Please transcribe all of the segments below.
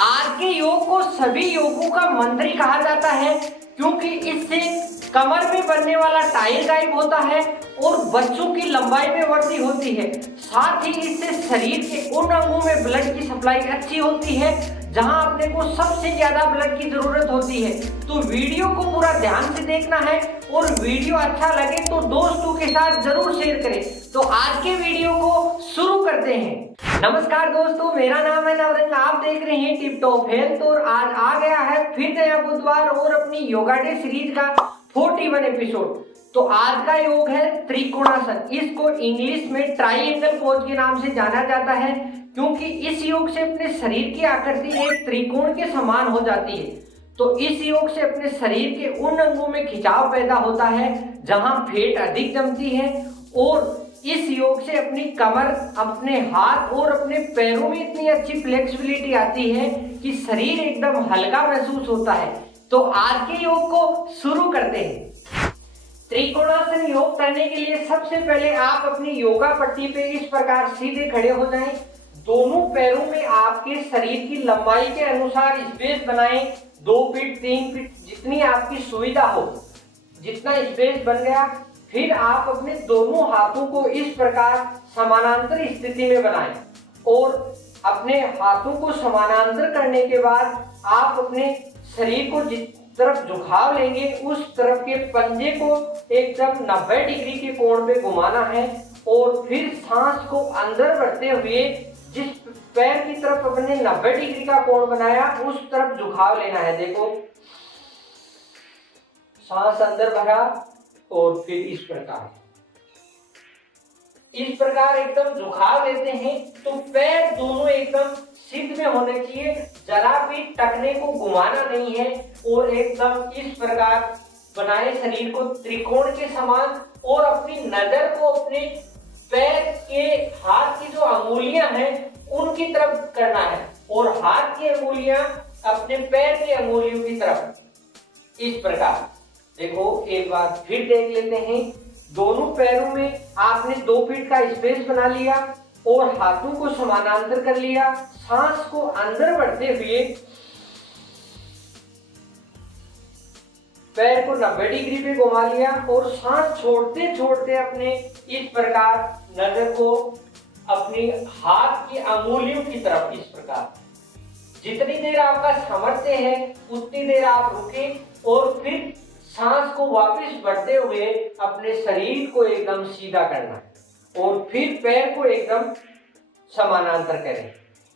आज के योग को सभी योगों का मंत्री कहा जाता है, क्योंकि इससे कमर में बनने वाला टाइल गायब होता है और बच्चों की लंबाई में वृद्धि होती है। साथ ही इससे शरीर के उन अंगों में ब्लड की सप्लाई अच्छी होती है जहां अपने को सबसे ज्यादा ब्लड की जरूरत होती है। तो वीडियो को पूरा ध्यान से देखना है और वीडियो अच्छा लगे तो दोस्तों के साथ जरूर शेयर करें। तो आज के वीडियो को शुरू करते हैं। नमस्कार दोस्तों, मेरा नाम है नवरंग, आप देख रहे हैं टिप टॉप हेल्थ। और आज आ गया है फिर नया बुधवार और अपनी योगा डे सीरीज का 41 एपिसोड। तो आज का योग है त्रिकोणासन। इसको इंग्लिश में ट्राइएंगल पोज के नाम से जाना जाता है, क्योंकि इस योग से अपने शरीर की आकृति एक त्रिकोण के समान हो जाती है। तो इस योग से अपने शरीर के उन अंगों में खिंचाव पैदा होता है जहां फैट अधिक जमती है, और इस योग से अपनी कमर, अपने हाथ और अपने पैरों में इतनी अच्छी फ्लेक्सिबिलिटी आती है कि शरीर एकदम हल्का महसूस होता है। तो आज के योग को शुरू करते हैं। त्रिकोणासन योग करने के लिए सबसे पहले आप अपनी योगा पट्टी पे इस प्रकार सीधे खड़े हो जाएं। दोनों पैरों में आपके शरीर की लंबाई के अनुसार स्पेस बनाएं। 2 फीट 3 फीट जितनी आपकी सुविधा हो, जितना स्पेस बन गया। फिर आप अपने दोनों हाथों को इस प्रकार समानांतर स्थिति में बनाएं, और अपने हाथों को समानांतर करने के बाद आप अपने शरीर को जिस तरफ झुकाव लेंगे उस तरफ के पंजे को एकदम 90 डिग्री के कोण में घुमाना है, और फिर सांस को अंदर बढ़ते हुए जिस पैर की तरफ अपने 90 डिग्री का कोण बनाया उस तरफ झुकाव लेना है। देखो, सांस अंदर भरा और फिर इस प्रकार एकदम झुकाव लेते हैं। तो पैर दोनों एकदम सिद्ध में होने चाहिए, जरा भी टखने को घुमाना नहीं है, और एकदम इस प्रकार बनाए शरीर को त्रिकोण के समान। और अपनी नजर को अपने पैर के हाथ की जो अंगुलियां हैं उनकी तरफ करना है, और हाथ की अंगुलियां अपने पैर की अंगुलियों की तरफ इस प्रकार। देखो, एक बार फिर देख लेते हैं। दोनों पैरों में आपने 2 फीट का स्पेस बना लिया और हाथों को समानांतर कर लिया। सांस को अंदर बढ़ते हुए पैर को 90 डिग्री पे घुमा लिया, और सांस छोड़ते छोड़ते अपने इस प्रकार नजर को अपनी हाथ की अंगुलियों की तरफ इस प्रकार। जितनी देर आपका सामर्थ्य है उतनी देर आप रुके, और फिर सांस को वापस बढ़ते हुए अपने शरीर को एकदम सीधा करना है, और फिर पैर को एकदम समानांतर करें।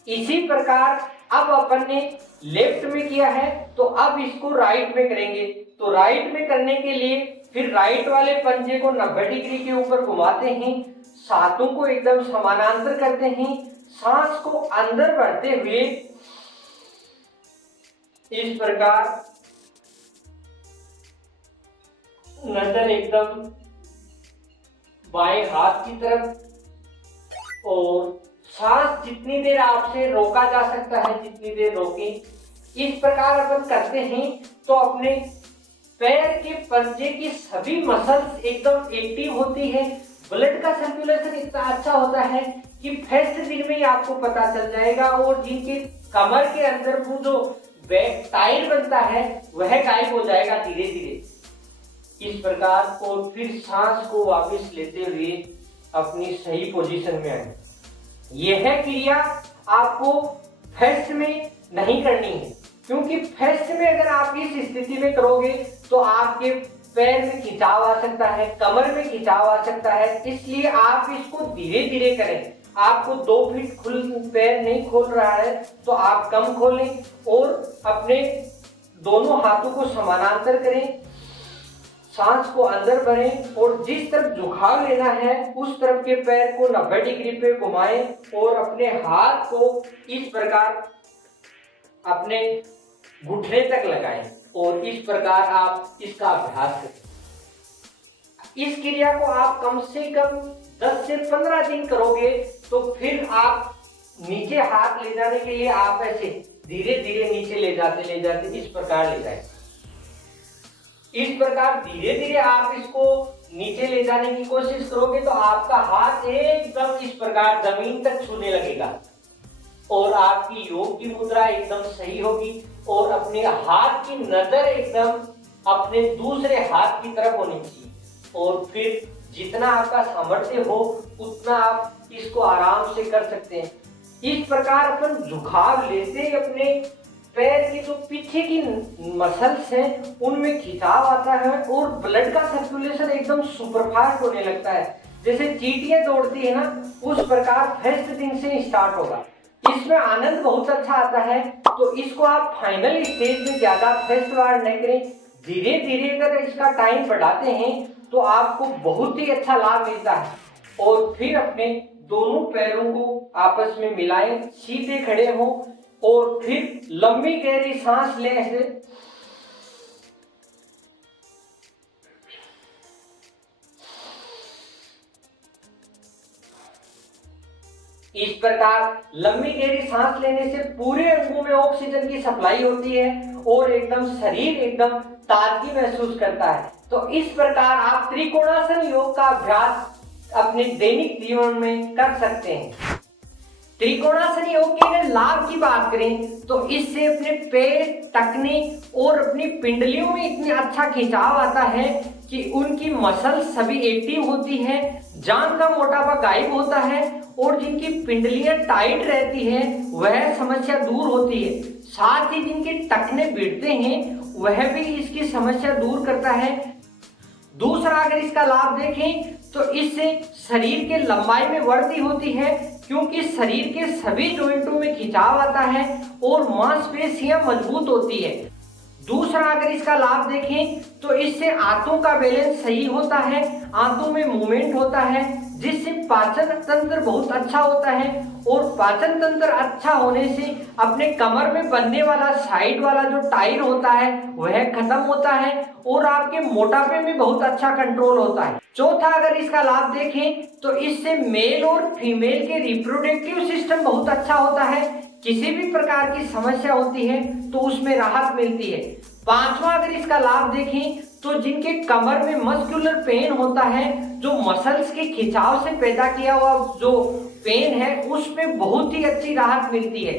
इसी प्रकार अब अपन ने लेफ्ट में किया है, तो अब इसको राइट में करेंगे। तो राइट में करने के लिए फिर राइट वाले पंजे को 90 डिग्री के ऊपर घुमाते हैं, हाथों को एकदम समानांतर करते हैं, सांस को अंदर बढ़ते हुए इस प्रकार नजर एकदम बाएं हाथ की तरफ, और सांस जितनी देर आपसे रोका जा सकता है जितनी देर रोकें। इस प्रकार अपन करते हैं तो अपने पैर के पंजे की सभी मसल्स एकदम एक्टिव होती है। ब्लड का सर्कुलेशन इतना अच्छा होता है कि फर्स्ट दिन में ही आपको पता चल जाएगा, और जिनके कमर के अंदर वो जो टाइल बनता है वह गायब हो जाएगा धीरे धीरे इस प्रकार। और फिर सांस को वापस लेते हुए अपनी सही पोजीशन में आए। यह क्रिया आपको फर्स्ट में नहीं करनी है, क्योंकि फर्स्ट में अगर आप इस स्थिति में करोगे तो आपके पैर में खिंचाव आ सकता है, कमर में खिंचाव आ सकता है। इसलिए आप इसको धीरे धीरे करें। आपको 2 फीट पैर नहीं खोल रहा है तो आप कम खोलें, और अपने दोनों हाथों को समानांतर करें, सांस को अंदर भरें, और जिस तरफ झुकाव लेना है उस तरफ के पैर को 90 डिग्री पे घुमाएं, और अपने हाथ को इस प्रकार अपने घुटने तक लगाएं, और इस प्रकार आप इसका अभ्यास करें। इस क्रिया को आप कम से कम 10 से 15 दिन करोगे, तो फिर आप नीचे हाथ ले जाने के लिए आप ऐसे धीरे धीरे नीचे ले जाते इस प्रकार ले जाए। इस प्रकार धीरे धीरे आप इसको नीचे ले जाने की कोशिश करोगे तो आपका हाथ एकदम इस प्रकार जमीन तक छूने लगेगा, और आपकी योग की मुद्रा एकदम सही होगी और अपने हाथ की नजर एकदम अपने दूसरे हाथ की तरफ होनी चाहिए। और फिर जितना आपका सामर्थ्य हो उतना आप इसको आराम से कर सकते हैं। इस प्रकार अपन झुकाव लेते ही अपने पैर की जो पीछे की मसल्स हैं उनमें खिंचाव आता है और ब्लड का सर्कुलेशन एकदम सुपरफास्ट होने लगता है। जैसे चींटियां दौड़ती है ना, उस प्रकार फर्स्ट दिन से स्टार्ट होगा। इसमें आनंद बहुत अच्छा आता है। तो इसको आप फाइनल स्टेज में ज्यादा फर्स्ट बार न करें, धीरे धीरे अगर इसका टाइम बढ़ाते हैं तो आपको बहुत ही अच्छा लाभ मिलता है। और फिर अपने दोनों पैरों को आपस में मिलाएं, सीधे खड़े हो और फिर लंबी गहरी सांस लें ऐसे। इस प्रकार लंबी गहरी सांस लेने से पूरे अंगों में ऑक्सीजन की सप्लाई होती है और एकदम शरीर एकदम ताजगी महसूस करता है। तो इस प्रकार आप त्रिकोणासन योग का अभ्यास अपने दैनिक जीवन में कर सकते हैं। त्रिकोणासन योग के अगर लाभ की बात करें तो इससे अपने पैर, टखने और अपनी पिंडलियों में इतना अच्छा खिंचाव आता है कि उनकी मसल सभी एक्टिव होती है, जांघ का मोटापा गायब होता है और जिनकी पिंडलियां टाइट रहती है वह समस्या दूर होती है। साथ ही जिनके टखने भिड़ते हैं वह भी इसकी समस्या दूर करता है। दूसरा अगर इसका लाभ देखें तो इससे शरीर के लंबाई में वृद्धि होती है क्योंकि शरीर के सभी जॉइंटों में खिंचाव आता है और मांसपेशियां मजबूत होती है। दूसरा अगर इसका लाभ देखें तो इससे आंतों का बैलेंस सही होता है, आंतों में मूवमेंट होता है जिससे पाचन तंत्र बहुत अच्छा होता है और पाचन तंत्र अच्छा होने से अपने कमर में बनने वाला साइड वाला जो टाइर होता है वह खत्म होता है और आपके मोटापे में बहुत अच्छा कंट्रोल होता है। चौथा अगर इसका लाभ देखें तो इससे मेल और फीमेल के रिप्रोडक्टिव सिस्टम बहुत अच्छा होता है। किसी भी प्रकार की समस्या होती है तो उसमें राहत मिलती है। पांचवा अगर इसका लाभ देखें तो जिनके कमर में मस्कुलर पेन होता है, जो मसल्स के खिंचाव से पैदा किया हुआ जो पेन है उसमें बहुत ही अच्छी राहत मिलती है।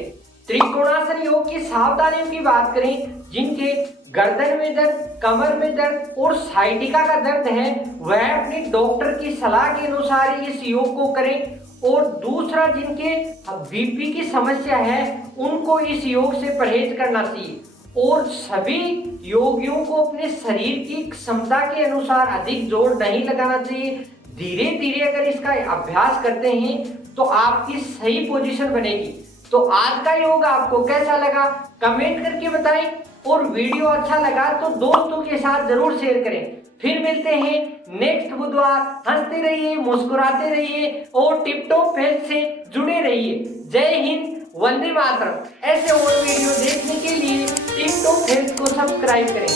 त्रिकोणासन योग की सावधानियों की बात करें, जिनके गर्दन में दर्द, कमर में दर्द और साइटिका का दर्द है वह अपने डॉक्टर की सलाह के अनुसार इस योग को करें। और दूसरा जिनके बीपी की समस्या है उनको इस योग से परहेज करना चाहिए। और सभी योगियों को अपने शरीर की क्षमता के अनुसार अधिक जोर नहीं लगाना चाहिए। धीरे धीरे अगर इसका अभ्यास करते हैं तो आपकी सही पोजीशन बनेगी। तो आज का योग आपको कैसा लगा कमेंट करके बताएं और वीडियो अच्छा लगा तो दोस्तों के साथ जरूर शेयर करें। फिर मिलते हैं नेक्स्ट बुधवार। हंसते रहिए, मुस्कुराते रहिए और टिप टॉप हेल्थ से जुड़े रहिए। जय हिंद, वंदे मातरम। ऐसे और वीडियो देखने के लिए टिप टॉप हेल्थ को सब्सक्राइब करें।